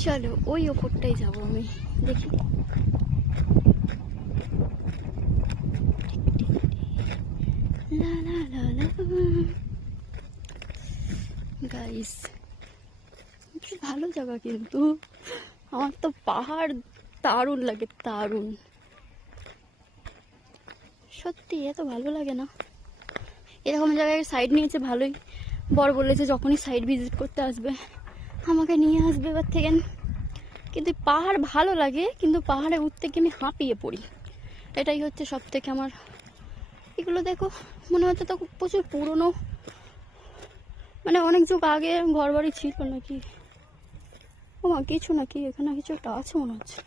চলো ওই ওপরটাই যাবো আমি, দেখি। গাইস কি ভালো জায়গা, কিন্তু আমার তো পাহাড় দারুণ লাগে, দারুণ সত্যি, এত ভালো লাগে না এরকম জায়গায় সাইড নিয়েছে ভালোই। বর বলেছে যখনই সাইড ভিজিট করতে আসবে আমাকে নিয়ে আসবে এবার থেকে। কিন্তু পাহাড় ভালো লাগে, কিন্তু পাহাড়ে উঠতে গিয়ে আমি হাঁপিয়ে পড়ি, এটাই হচ্ছে সব থেকে আমার। এগুলো দেখো মনে হচ্ছে তো প্রচুর পুরনো, মানে অনেক যুগ আগে ঘর বাড়ি ছিল নাকি। ও মা, কিছু নাকি এখানে কিছু একটা আছে মনে হচ্ছে।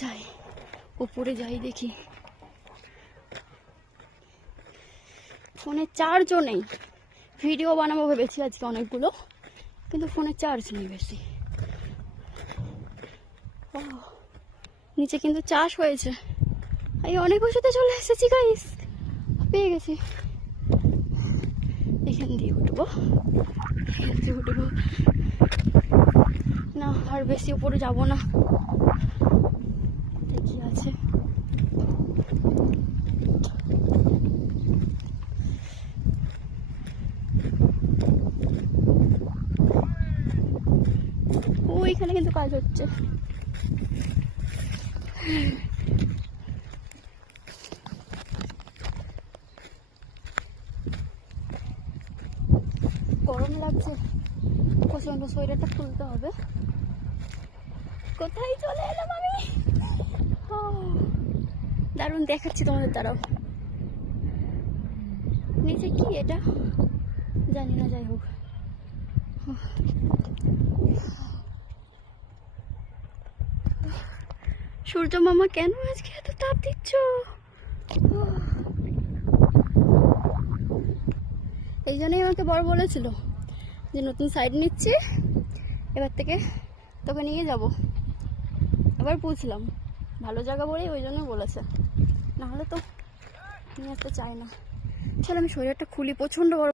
যাই উপরে যাই দেখি। ফোনে চার্জও নেই, ভিডিও বানাবো ভেবেছি আজকে অনেকগুলো, কিন্তু ফোনে চার্জ নেই বেশি। ও নিচে কিন্তু চাষ হয়েছে। এই অনেক ওষুধে চলে এসেছি গাইস, পেয়ে গেছি। এখান দিয়ে উঠবো, এখান দিয়ে উঠবো না, আর বেশি উপরে যাবো না, দেখি আছে। ওইখানে কিন্তু কাজ হচ্ছে। গরম লাগছে প্রচন্ড, সোয়েটারটা খুলতে হবে। কোথায় চলে এলাম আমি, দারুণ দেখাচ্ছি তোমাদের, দাঁড়াও। নিচে কি এটা জানি না, যাই হোক। সূর্য মামা কেন আজকে এত তাপ দিচ্ছ? এই জন্যই আমাকে বড় বলেছিল যে নতুন সাইড নিচ্ছি, এবার থেকে তোকে নিয়ে যাব। এবার বুঝলাম ভালো জায়গা বলেই ওই জন্য বলেছে, নাহলে তো নিয়ে আসতে চাই না। চলো আমি শরীরটা খুলি, প্রচণ্ড বড়